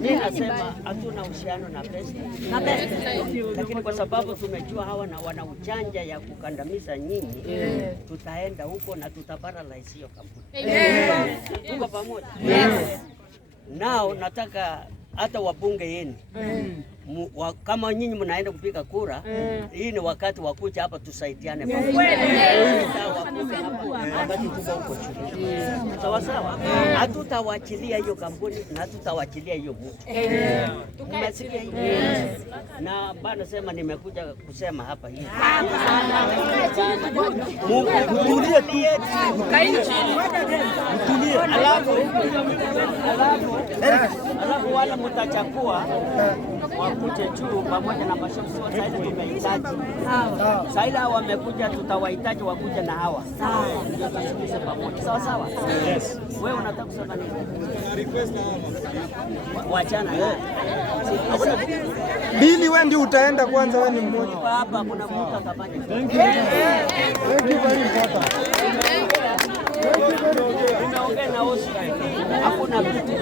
Mimi nasema hatuna uhusiano na pesa. Lakini kwa sababu tumejua hawa na wana ujanja ya kukandamiza nyinyi, tutaenda huko na tutaparalyze hiyo kampuni. Tuko pamoja? Nao nataka hata wabunge yenu kama nyinyi mnaenda kupiga kura, hii ni wakati wa kuja hapa tusaidiane pamoja. Sawa sawa, hatutawachilia hiyo kampuni na hatutawachilia hiyo mtu. Mmesikia hiyo? Na bana sema nimekuja kusema hapa hivi. Mtulie tu. Kaini chini. Mtulie. Alafu wala mtachakua wakuje juu pamoja na mashauri wa Saila tumehitaji. Saila wamekuja, tutawahitaji wakuje na hawa. Ndio tusikize pamoja. Sawa sawa? Yes. Wewe unataka kusema nini? Na request hawa. Waachana naye. Bili wewe ndio utaenda kwanza, wewe ni mmoja. Hapa kuna mtu atafanya. Thank you very important. Unaongea na Oscar. Hakuna kitu.